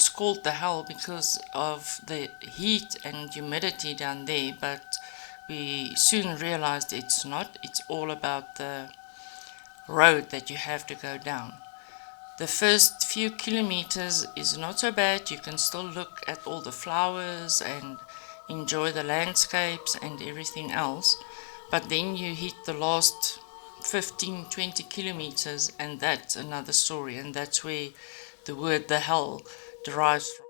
it's called the Hel because of the heat and humidity down there, but we soon realized it's not. It's all about the road that you have to go down. The first few kilometers is not so bad. You can still look at all the flowers and enjoy the landscapes and everything else. But then you hit the last 15-20 kilometers, and that's another story. And that's where the word the Hel derives from.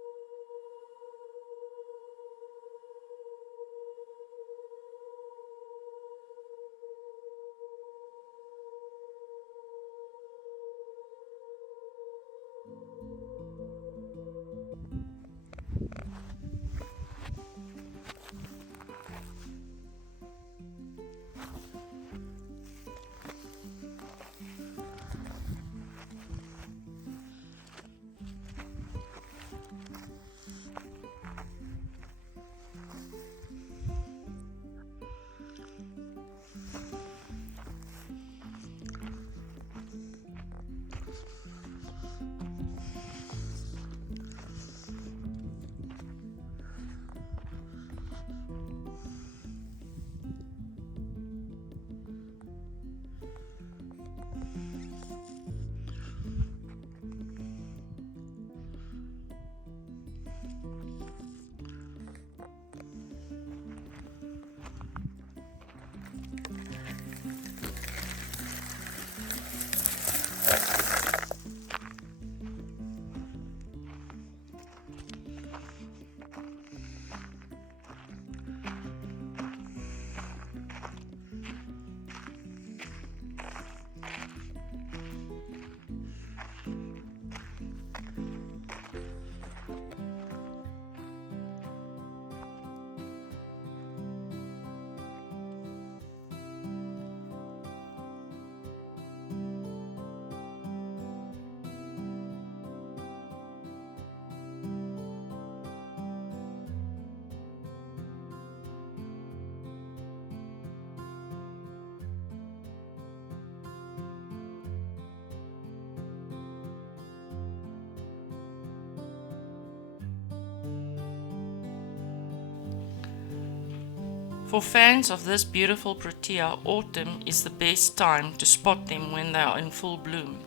For fans of this beautiful protea, autumn is the best time to spot them when they are in full bloom.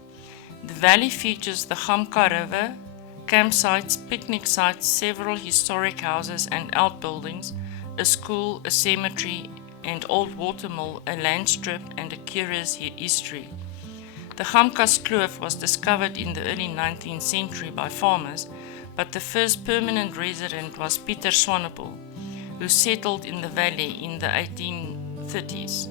The valley features the Gamka River, campsites, picnic sites, several historic houses and outbuildings, a school, a cemetery, and old watermill, a land strip, and a curious history. The Gamkaskloof was discovered in the early 19th century by farmers, but the first permanent resident was Pieter Swanepoel, who settled in the valley in the 1830s.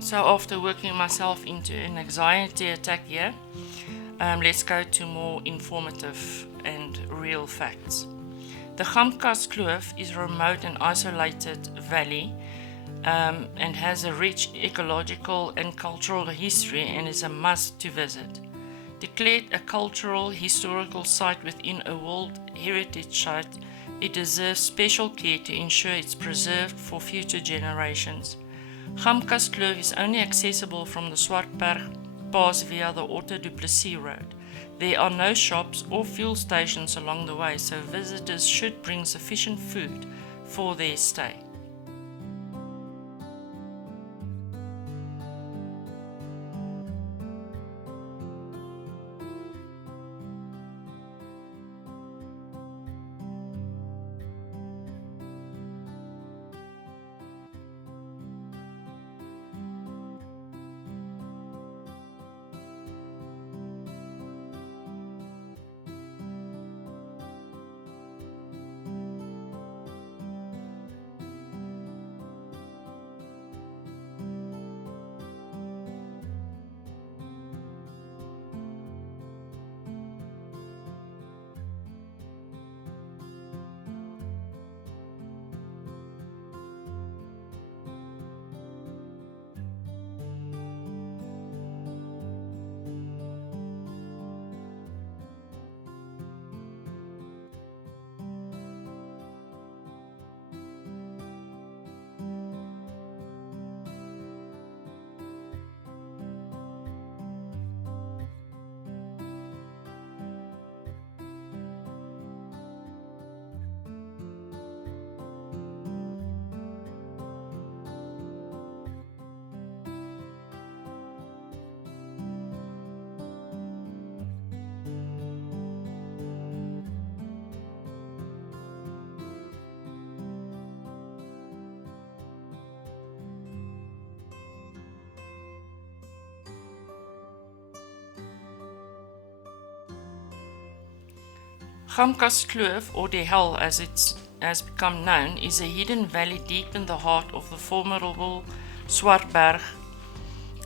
So after working myself into an anxiety attack here, let's go to more informative and real facts. The Gamkaskloof is a remote and isolated valley and has a rich ecological and cultural history and is a must to visit. Declared a cultural historical site within a World Heritage Site, it deserves special care to ensure it's preserved for future generations. Gamkaskloof is only accessible from the Swartberg Pass via the Otto du Plessis Road. There are no shops or fuel stations along the way, so visitors should bring sufficient food for their stay. Gamkaskloof, or Die Hel as it has become known, is a hidden valley deep in the heart of the formidable Swartberg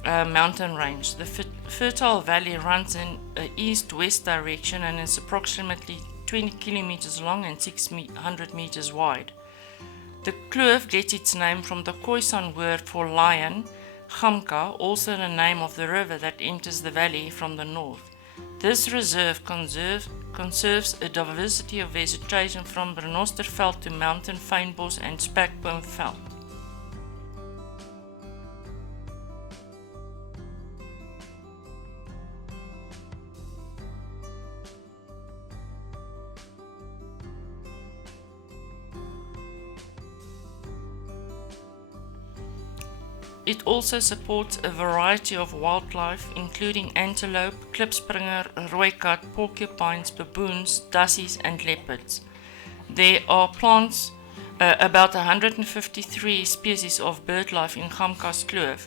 Mountain Range. The fertile valley runs in an east-west direction and is approximately 20 kilometers long and 600 meters wide. The kloof gets its name from the Khoisan word for lion, Gamka, also the name of the river that enters the valley from the north. This reserve conserves a diversity of vegetation from Renosterveld to mountain fynbos and spekboomveld. It also supports a variety of wildlife, including antelope, klipspringer, rooikat, porcupines, baboons, dassies, and leopards. There are about 153 species of birdlife in Gamkaskloof.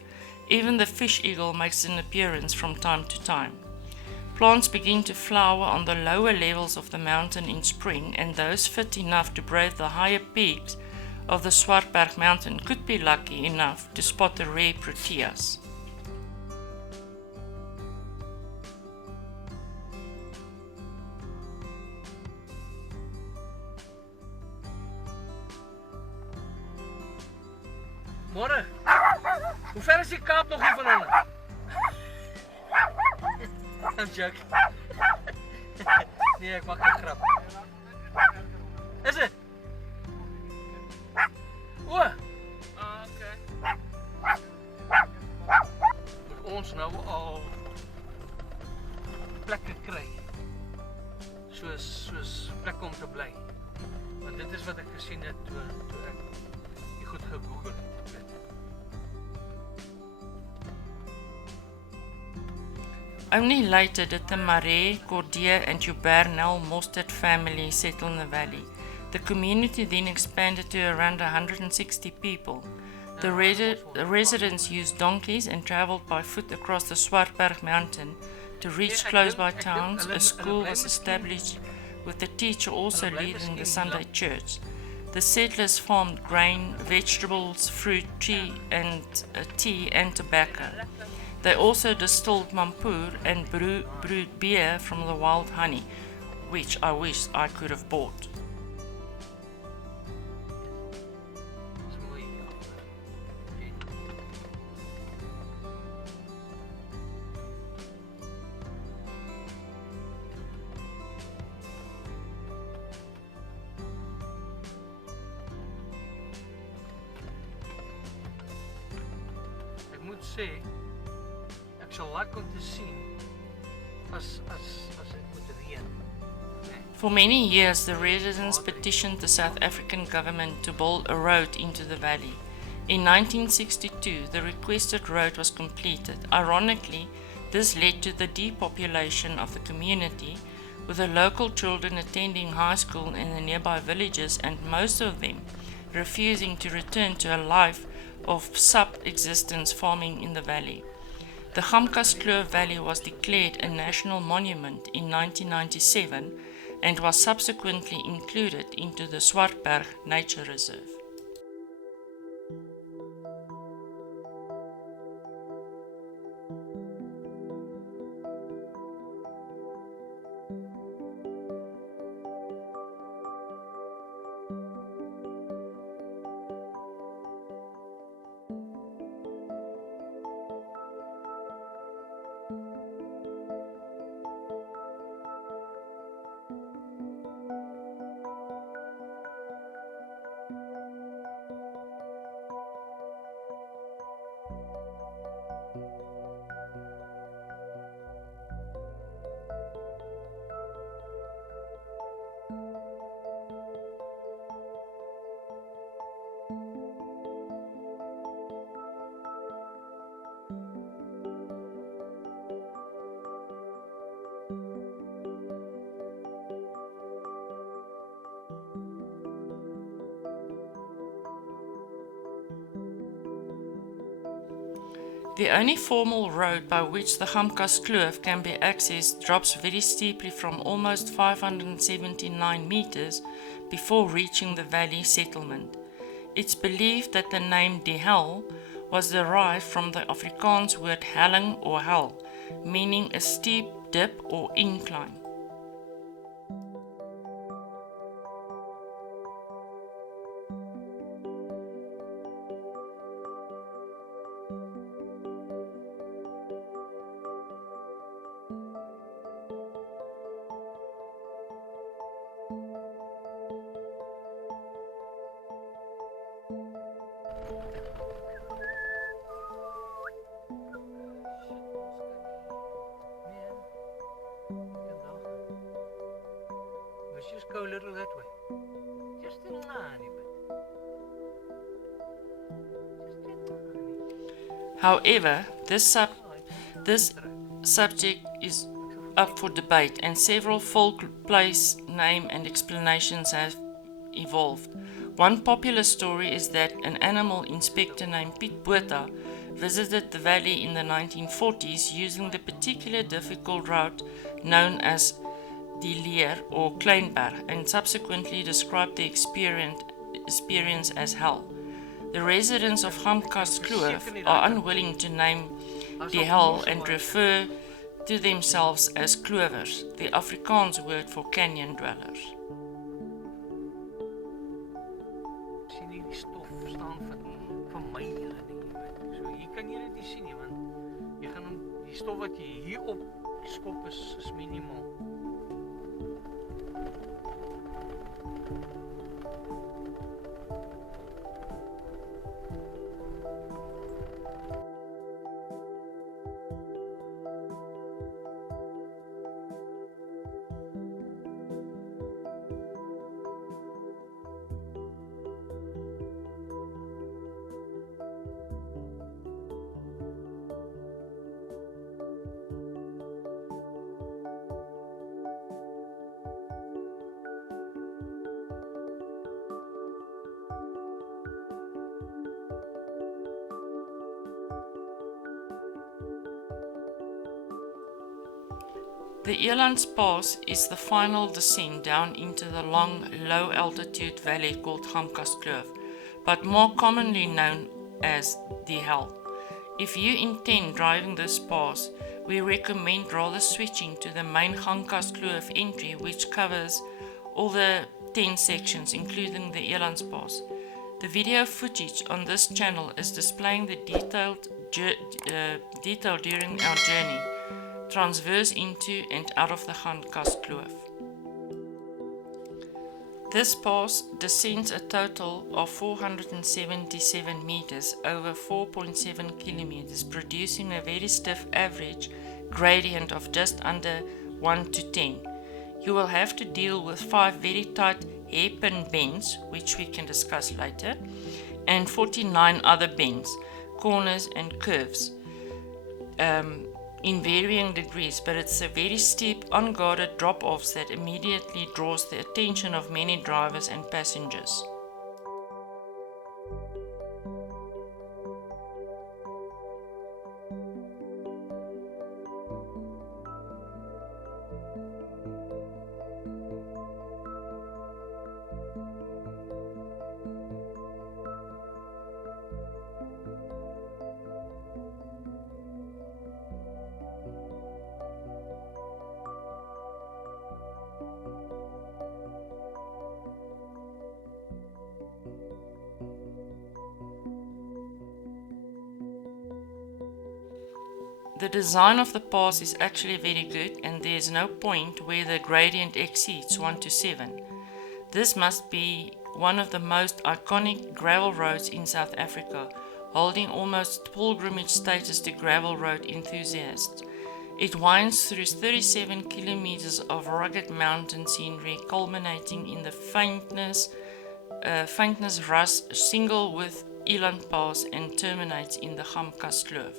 Even the fish eagle makes an appearance from time to time. Plants begin to flower on the lower levels of the mountain in spring, and those fit enough to brave the higher peaks of the Swartberg Mountain could be lucky enough to spot the rare proteas. Môre. Hoe ver is die Kaap nog hier van hulle? I'm joking. Nee, ek maak 'n grap. Is dit? O. Okay. Moet ons nou al plekke kry. Soos plek om te bly. Want dit is wat ek gesien het toe ek die goed gegoogel het. Only later did the Maree, Cordier and Joubert-Nel Mostert family settle in the valley. The community then expanded to around 160 people. The residents used donkeys and traveled by foot across the Swartberg Mountain to reach close-by towns. A school was established with the teacher also leading the Sunday church. The settlers farmed grain, vegetables, fruit, tea and tobacco. They also distilled mampoer and brewed beer from the wild honey, which I wish I could have bought. Ek moet sê, ek sal like om te sien as dit moet reën. For many years, the residents petitioned the South African government to build a road into the valley. In 1962, the requested road was completed. Ironically, this led to the depopulation of the community, with the local children attending high school in the nearby villages and most of them refusing to return to a life of sub-existence farming in the valley. The Gamkaskloof Valley was declared a national monument in 1997 and was subsequently included into the Swartberg Nature Reserve. The only formal road by which the Gamkaskloof can be accessed drops very steeply from almost 579 meters before reaching the valley settlement. It's believed that the name Die Hel was derived from the Afrikaans word helling or hel, meaning a steep dip or incline. Let's just go a little that way. Just a tiny bit. However, this subject is up for debate, and several folk place name and explanations have evolved. One popular story is that an animal inspector named Piet Botha visited the valley in the 1940s using the particular difficult route known as Die Leer or Kleinberg, and subsequently described the experience as hell. The residents of Gamkaskloof are unwilling to name Die Hel and refer to themselves as Klovers, the Afrikaans word for canyon dwellers. Sien jy die stof staan van myle ding. So hier kan jy dit nie sien nie, want jy gaan hom die stof wat jy hier op skop is minimaal. The Elands Pass is the final descent down into the long, low-altitude valley called Gamkaskloof, but more commonly known as Die Hel. If you intend driving this pass, we recommend rather switching to the main Gamkaskloof entry, which covers all the 10 sections, including the Elands Pass. The video footage on this channel is displaying the detail during our journey, transverse into and out of the Gamkaskloof. This pass descends a total of 477 meters over 4.7 kilometers, producing a very stiff average gradient of just under 1 to 10. You will have to deal with 5 very tight hairpin bends, which we can discuss later, and 49 other bends, corners and curves in varying degrees, but it's a very steep, unguarded drop-offs that immediately draws the attention of many drivers and passengers. The design of the pass is actually very good, and there is no point where the gradient exceeds 1 to 7. This must be one of the most iconic gravel roads in South Africa, holding almost pilgrimage status to gravel road enthusiasts. It winds through 37 kilometers of rugged mountain scenery, culminating in the faintness rust single with Elands Pass, and terminates in the Gamkaskloof.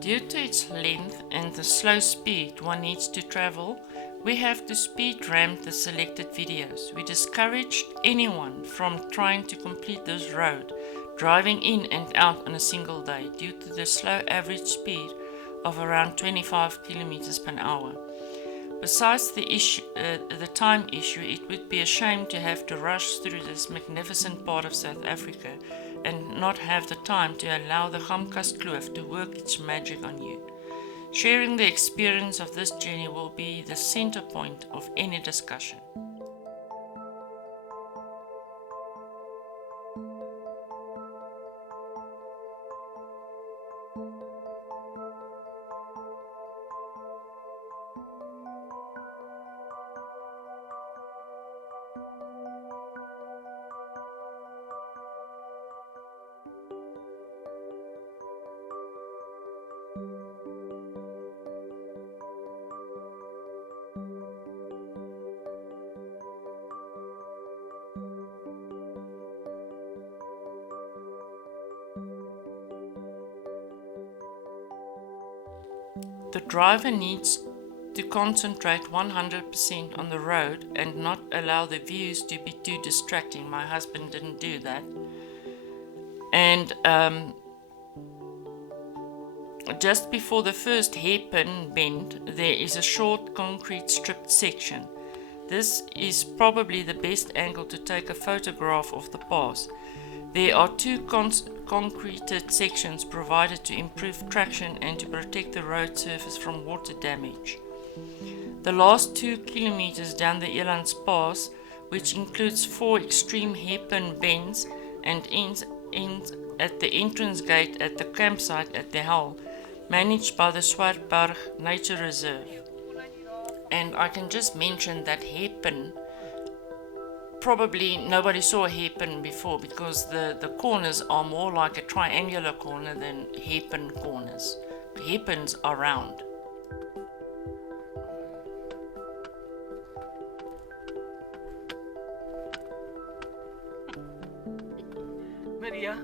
Due to its length and the slow speed one needs to travel, we have to speed ramp the selected videos. We discouraged anyone from trying to complete this road, driving in and out on a single day due to the slow average speed of around 25 kilometers per hour. Besides the time issue, it would be a shame to have to rush through this magnificent part of South Africa and not have the time to allow the Gamkaskloof to work its magic on you. Sharing the experience of this journey will be the center point of any discussion. The driver needs to concentrate 100% on the road and not allow the views to be too distracting. My husband didn't do that. And just before the first hairpin bend, there is a short concrete stripped section. This is probably the best angle to take a photograph of the pass. There are two concreted sections provided to improve traction and to protect the road surface from water damage. The last 2 kilometers down the Elands Pass, which includes 4 extreme hairpin bends and ends at the entrance gate at the campsite at Die Hel, managed by the Swartberg Nature Reserve. And I can just mention that hairpin, probably nobody saw a hairpin before because the corners are more like a triangular corner than hairpin corners. Hairpins are round. Maria?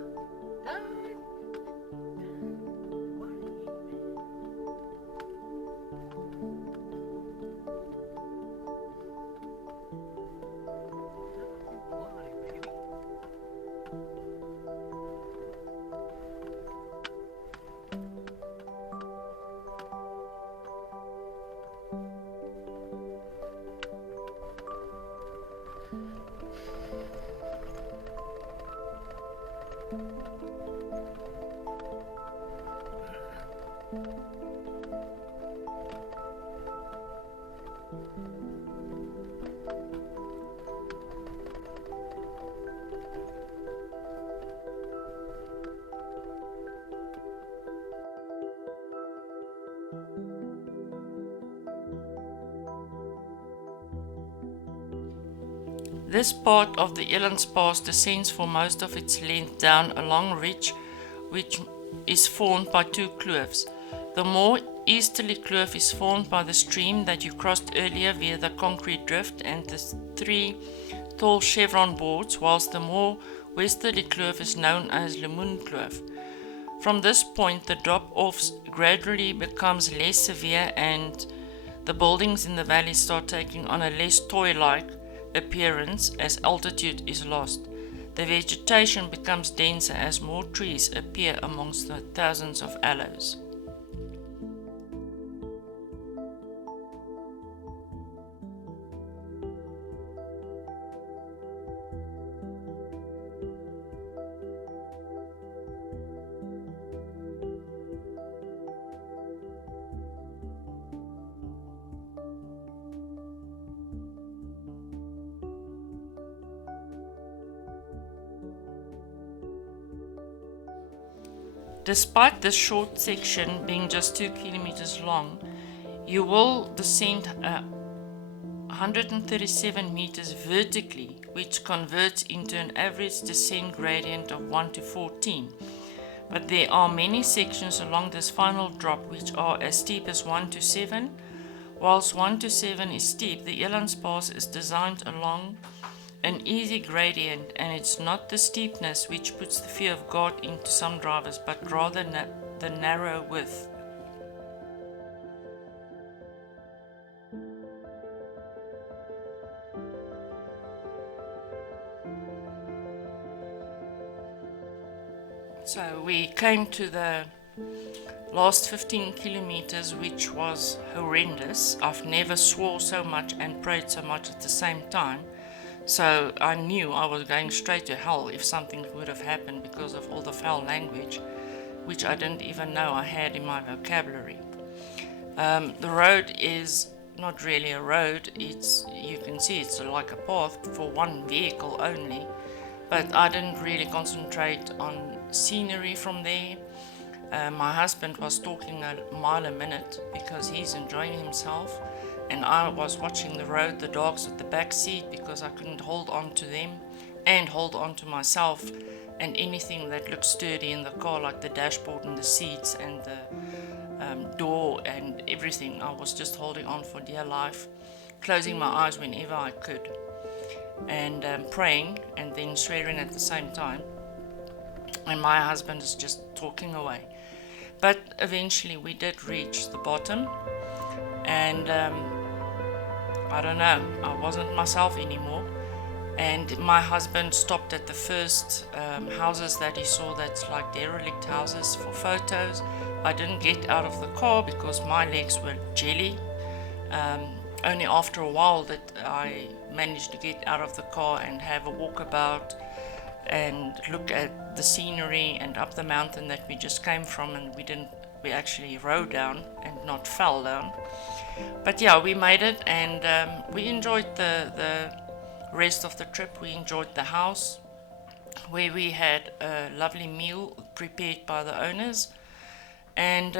This part of the Elands Pass descends for most of its length down a long ridge which is formed by 2 kloofs. The more easterly kloof is formed by the stream that you crossed earlier via the concrete drift and the 3 tall chevron boards, whilst the more westerly kloof is known as Kloof. From this point, the drop-offs gradually becomes less severe and the buildings in the valley start taking on a less toy-like appearance as altitude is lost. The vegetation becomes denser as more trees appear amongst the thousands of aloes. Despite this short section being just 2 kilometers long, you will descend 137 meters vertically, which converts into an average descent gradient of 1 to 14. But there are many sections along this final drop which are as steep as 1 to 7. Whilst 1 to 7 is steep, the Elands Pass is designed along an easy gradient, and it's not the steepness which puts the fear of God into some drivers, but rather the narrow width. So we came to the last 15 kilometers, which was horrendous. I've never swore so much and prayed so much at the same time. So I knew I was going straight to hell if something would have happened because of all the foul language, which I didn't even know I had in my vocabulary. The road is not really a road. You can see it's like a path for one vehicle only. But I didn't really concentrate on scenery from there. My husband was talking a mile a minute because he's enjoying himself, and I was watching the road, the dogs at the back seat, because I couldn't hold on to them and hold on to myself and anything that looked sturdy in the car, like the dashboard and the seats and the door and everything. I was just holding on for dear life, closing my eyes whenever I could, and praying and then swearing at the same time. And my husband is just talking away. But eventually we did reach the bottom, and I don't know, I wasn't myself anymore. And my husband stopped at the first houses that he saw, that's like derelict houses, for photos. I didn't get out of the car because my legs were jelly. Only after a while that I managed to get out of the car and have a walkabout and look at the scenery and up the mountain that we just came from, and we actually rode down and not fell down. But yeah, we made it, and we enjoyed the rest of the trip. We enjoyed the house where we had a lovely meal prepared by the owners, and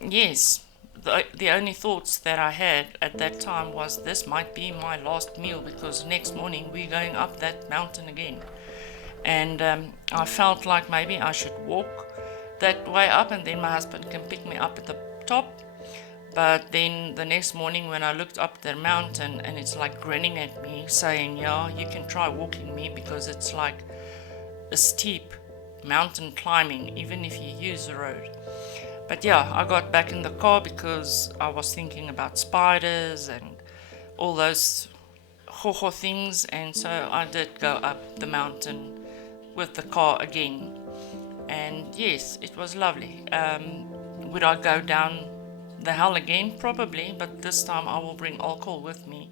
yes, the only thoughts that I had at that time was this might be my last meal, because next morning we're going up that mountain again. And I felt like maybe I should walk that way up, and then my husband can pick me up at the top. But then the next morning when I looked up the mountain, and it's like grinning at me saying, yeah, you can try walking me, because it's like a steep mountain climbing even if you use the road. But yeah, I got back in the car because I was thinking about spiders and all those ho things, and so I did go up the mountain with the car again. And yes, it was lovely. Would I go down the hell again? Probably, but this time I will bring alcohol with me.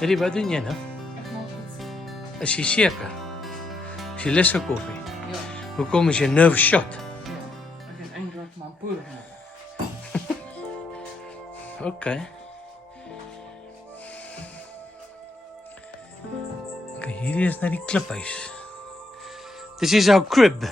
Eddie, wat doen jy nou? Ek maak iets. Is jy seker? Jy lus vir koffie? Ja, Hoekom is jy nerve shot? ja. Ek het eintlik maar poer gemaak. Okay. Okay, hierdie is nou die kliphuis. This is our crib.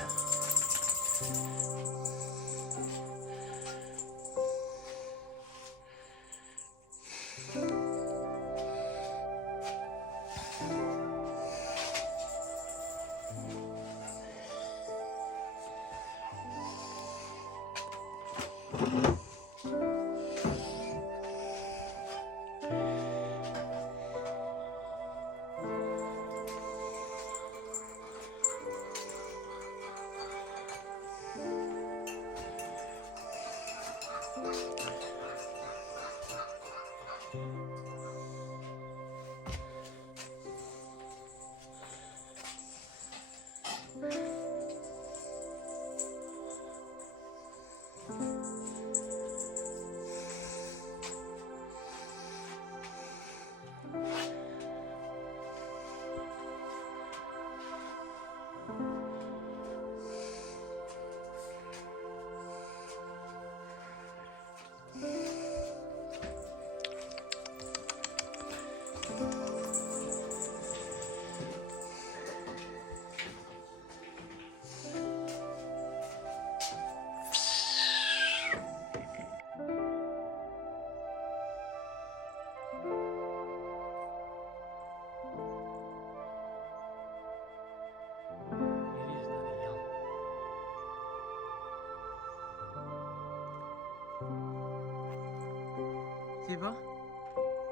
Siba?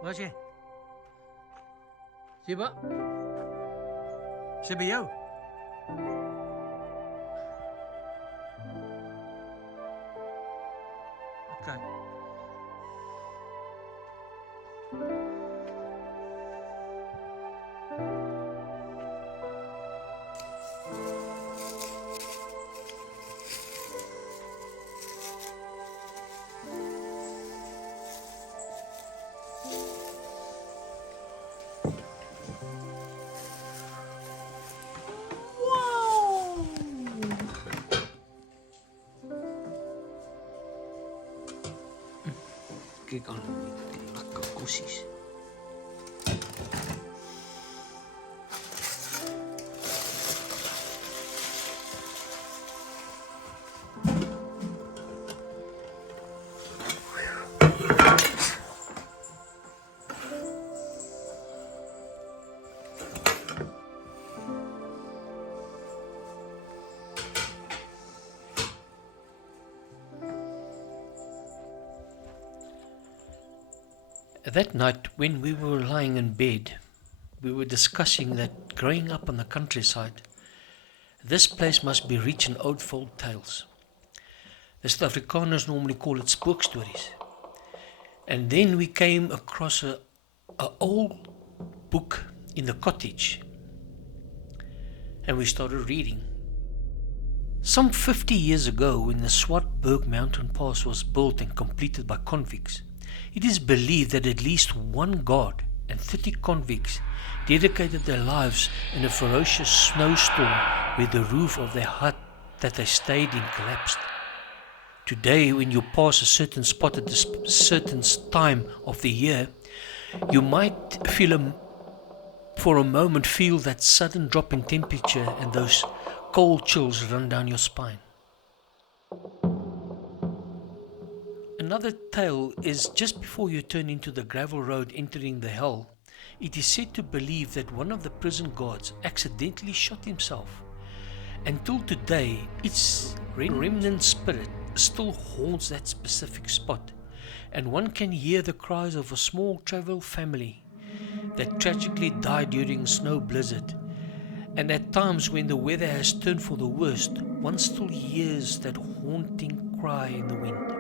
Waar is jy? Siba? Is hy by jou? Okay. Kyk al die lekker kossies. That night, when we were lying in bed, we were discussing that growing up on the countryside, this place must be rich in old folk tales. The South Afrikaners normally call it spookstories. And then we came across a old book in the cottage, and we started reading. Some 50 years ago, when the Swartberg Mountain Pass was built and completed by convicts, it is believed that at least one guard and 30 convicts dedicated their lives in a ferocious snowstorm where the roof of their hut that they stayed in collapsed. Today, when you pass a certain spot at a certain time of the year, you might for a moment feel that sudden drop in temperature and those cold chills run down your spine. Another tale is just before you turn into the gravel road entering the Hel, it is said to believe that one of the prison guards accidentally shot himself. Until today, its remnant spirit still haunts that specific spot, and one can hear the cries of a small travel family that tragically died during a snow blizzard. And at times when the weather has turned for the worst, one still hears that haunting cry in the wind.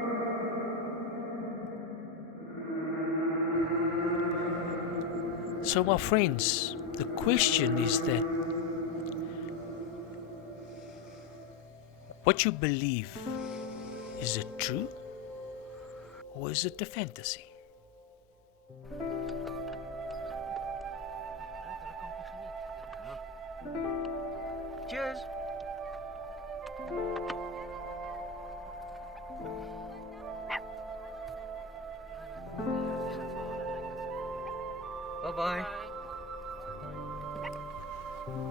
So my friends, the question is that what you believe, is it true or is it a fantasy? Bye-bye.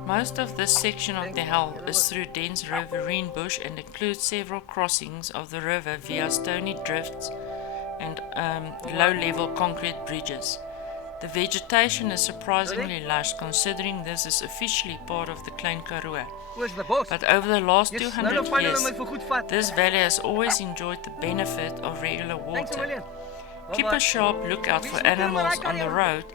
Most of this section of the Hel is through dense riverine bush and includes several crossings of the river via stony drifts and low-level concrete bridges. The vegetation is surprisingly lush, considering this is officially part of the Klein Karoo. Where's the boss? But over the last Yes, 200 nou fyn years, hulle my vir goed vat. this valley has always enjoyed the benefit of regular Thanks a water. million. Keep Bye-bye. a sharp lookout for Wie is die animals kerel on the wat road,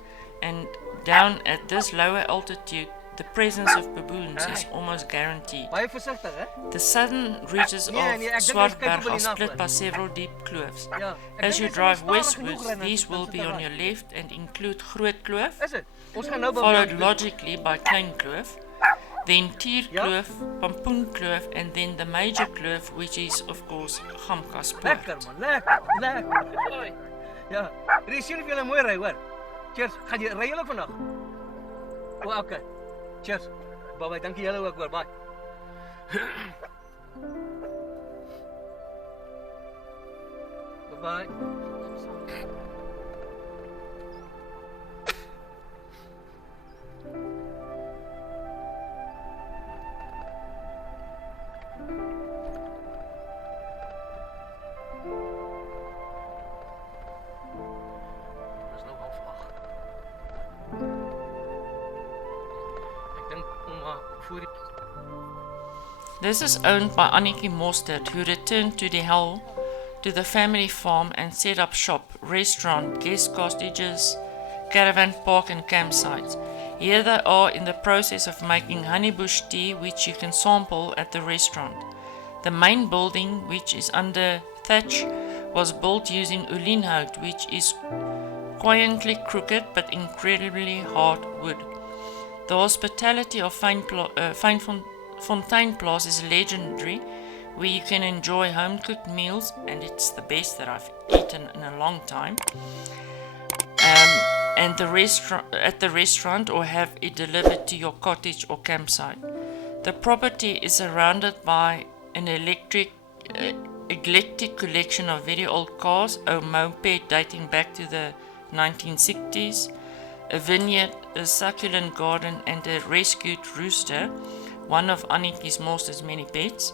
and down at this lower altitude, the presence of baboons is almost guaranteed. Baie versigtig, hè? The southern ridges of Nee, ek dink hy is Swartberg capable are enough, split hoor. by several deep kloofs. Ja. Ek As dink you hy sal drive stadig westwards, genoeg ry, these dan will sit be hy on reg. your left and include Groot Kloof, Is dit? Ons gaan nou by followed Blank- logically by Klein Kloof, then Tier Ja. Kloof, Pampoen Kloof, and then the major kloof, which is of course Gamkaskloof. Lekker man, lekker. Ja. Rie, sien of julle mooi ry, hoor. Cheers. Gaan jy ry julle vandag? O, okay. Cheers. Bye-bye. Dankie julle ook, hoor. Bye. Bye-bye. Dis nou 7:30. Ek dink ouma voor die This is owned by Anneke Mostert, who returned to Die Hel to the family farm and set up shop, restaurant, guest cottages, caravan park and campsites. Here they are in the process of making honeybush tea, which you can sample at the restaurant. The main building, which is under thatch, was built using ulinhout, which is quietly crooked but incredibly hard wood. The hospitality of Fonteinplaas is legendary, where you can enjoy home-cooked meals, and it's the best that I've eaten in a long time. And at the restaurant, or have it delivered to your cottage or campsite. The property is surrounded by an eclectic collection of very old cars, a moped dating back to the 1960s, a vineyard, a succulent garden, and a rescued rooster, one of Anneke's Moster's many pets.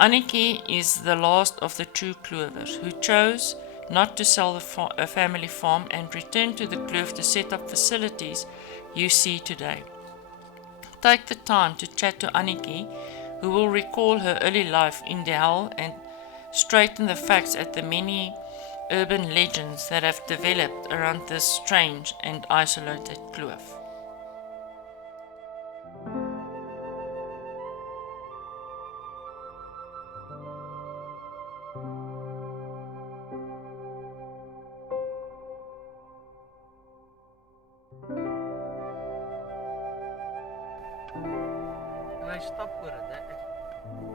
Anneke is the last of the true Kloovers, who chose not to sell a family farm and return to the kloof to set up facilities you see today. Take the time to chat to Anneke, who will recall her early life in Die Hel and straighten the facts at the many urban legends that have developed around this strange and isolated kloof. En hy stap oor dit, hè.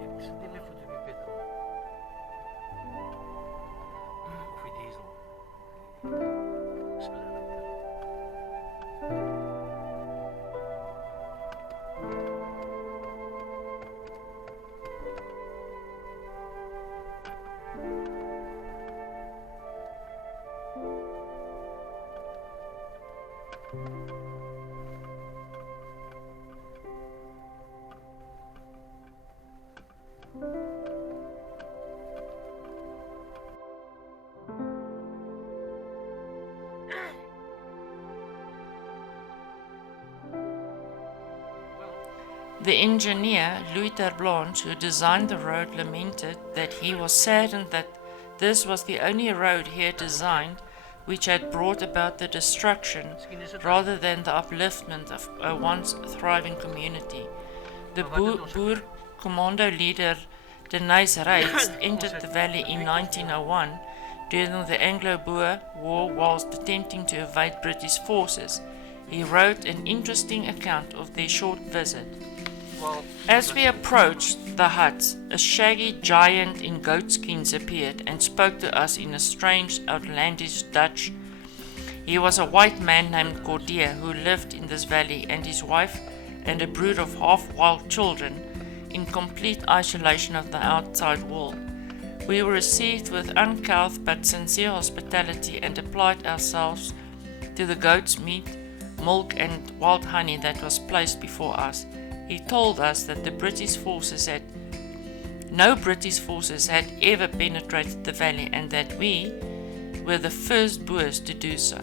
Ek sit nie meer voet op die petrol. Of die diesel. Ek speel elekter. The engineer, Louis Terblanche, who designed the road, lamented that he was saddened that this was the only road he had designed which had brought about the destruction rather than the upliftment of a once thriving community. The Boer commando leader Denys Reitz entered the valley in 1901 during the Anglo-Boer War whilst attempting to evade British forces. He wrote an interesting account of their short visit. As we approached the huts, a shaggy giant in goatskins appeared and spoke to us in a strange, outlandish Dutch. He was a white man named Cordier who lived in this valley, and his wife and a brood of half-wild children in complete isolation of the outside world. We were received with uncouth but sincere hospitality and applied ourselves to the goat's meat, milk and wild honey that was placed before us. He told us that no British forces had ever penetrated the valley and that we were the first Boers to do so.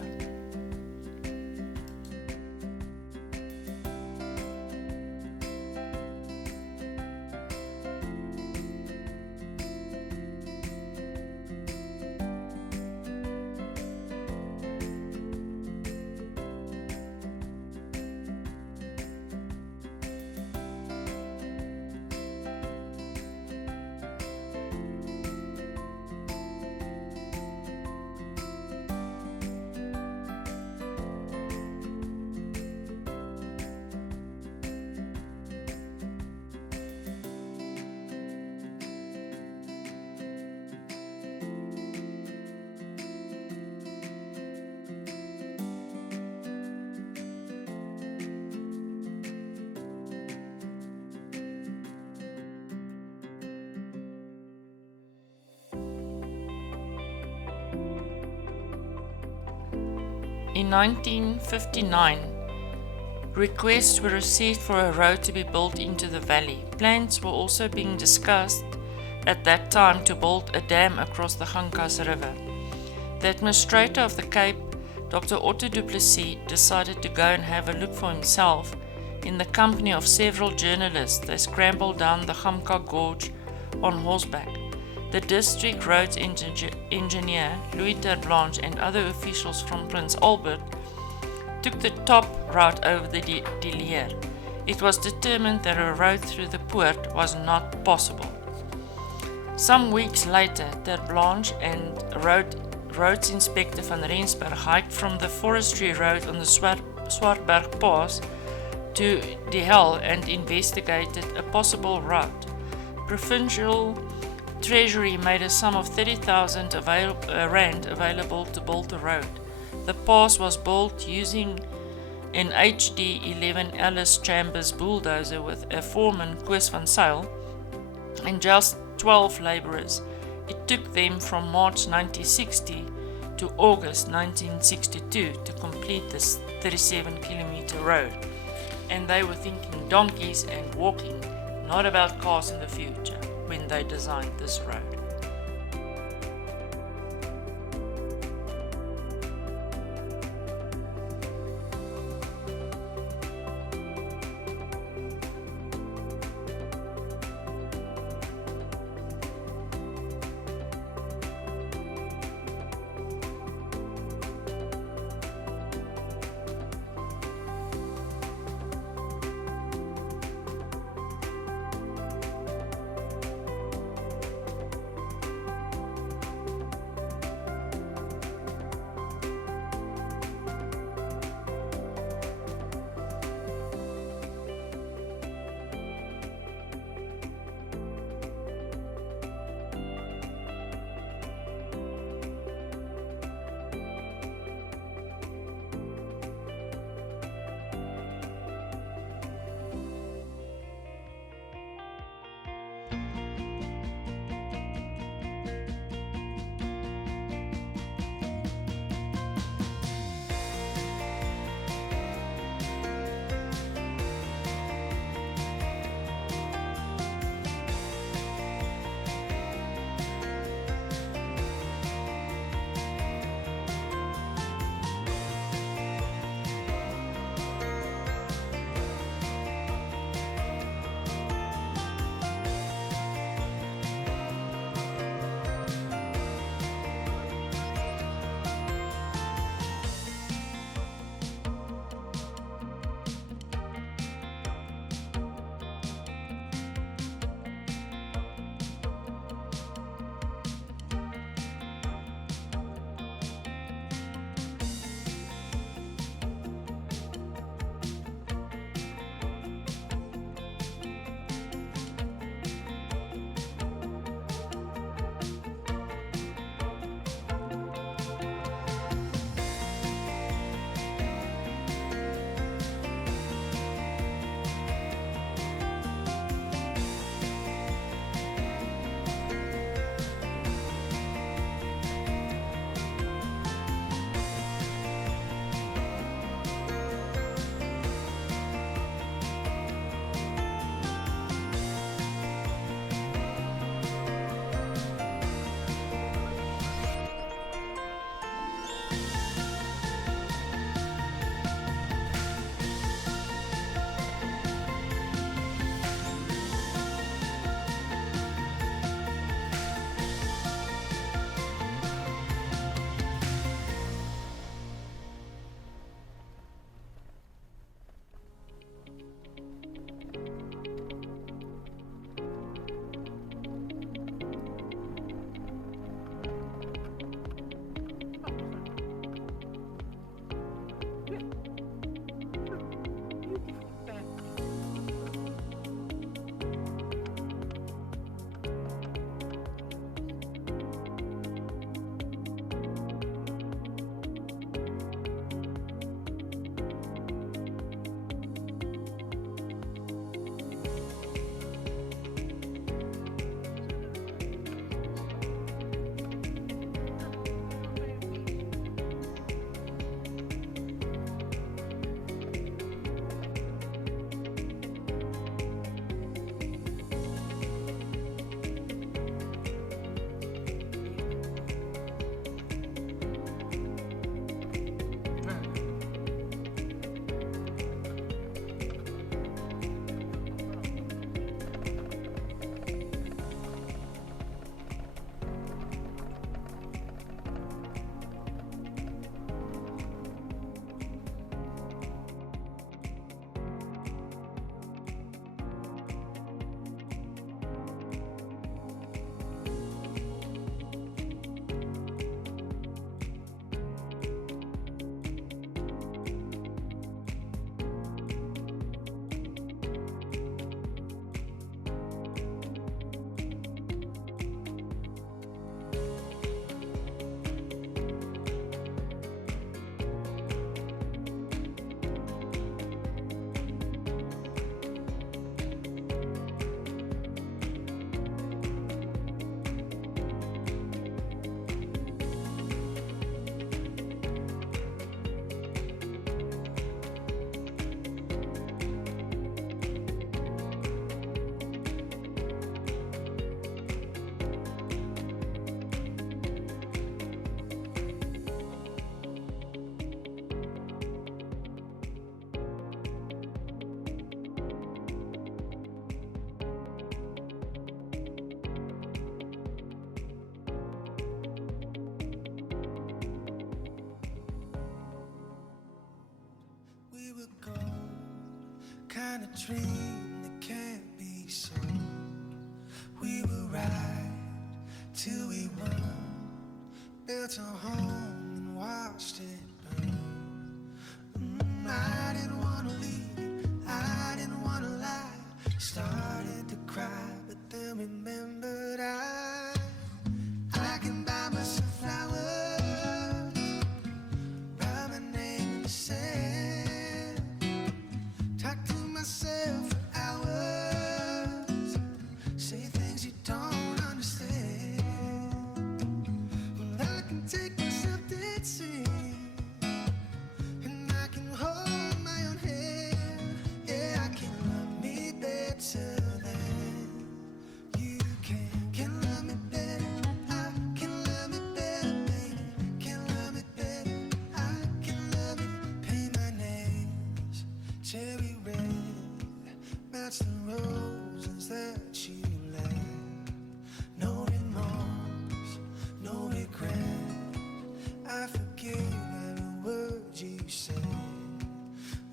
In 1959, requests were received for a road to be built into the valley. Plans were also being discussed at that time to build a dam across the Gamkas River. The administrator of the Cape, Dr. Otto du Plessis, decided to go and have a look for himself. In the company of several journalists, they scrambled down the Gamka Gorge on horseback. The district roads engineer, Louis ter Blanche, and other officials from Prince Albert took the top route over the De Lier. It was determined that a road through the Poort was not possible. Some weeks later, ter Blanche and roads inspector van Rensburg hiked from the forestry road on the Swartberg Pass to Die Hel and investigated a possible route. Provincial Treasury made a sum of 30,000 rand available to build the road. The pass was built using an HD 11 Alice Chambers bulldozer with a foreman, Koos van Zyl, and just 12 labourers. It took them from March 1960 to August 1962 to complete this 37-kilometer road. And they were thinking donkeys and walking, not about cars in the future, when they designed this road. kind of dream that can't be sold. We will ride till we won, built a home and watched it burn. I didn't want to leave, I didn't want to lie. Started to cry, but then remembered I can buy myself flowers, write my name in the sand, talk to myself for hours, say things you don't understand. Well, I can take myself dancing, and I can hold my own hand. Yeah, I can love me better than you can love me better. I can love me better, baby. Can love me better. I can love it. Paint my nails cherry red, match the roses that you left. No remorse, no regret. I forgive every word you said.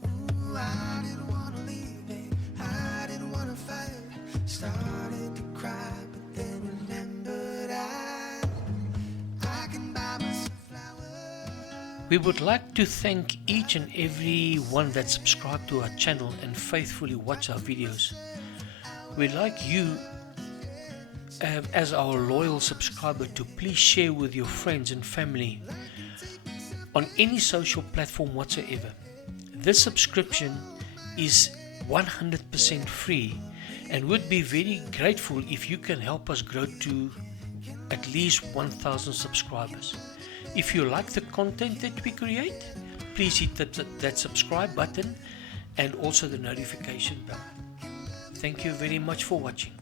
Ooh, I didn't want to leave, babe. I didn't want to fight. Started to cry, but then remembered I can buy myself flowers. We would like to thank each and every one that subscribed to our channel and faithfully watch our videos. We'd like you, as our loyal subscriber, to please share with your friends and family on any social platform whatsoever. This subscription is 100% free, and would be very grateful if you can help us grow to at least 1,000 subscribers. If you like the content that we create, please hit that subscribe button and also the notification bell. Thank you very much for watching.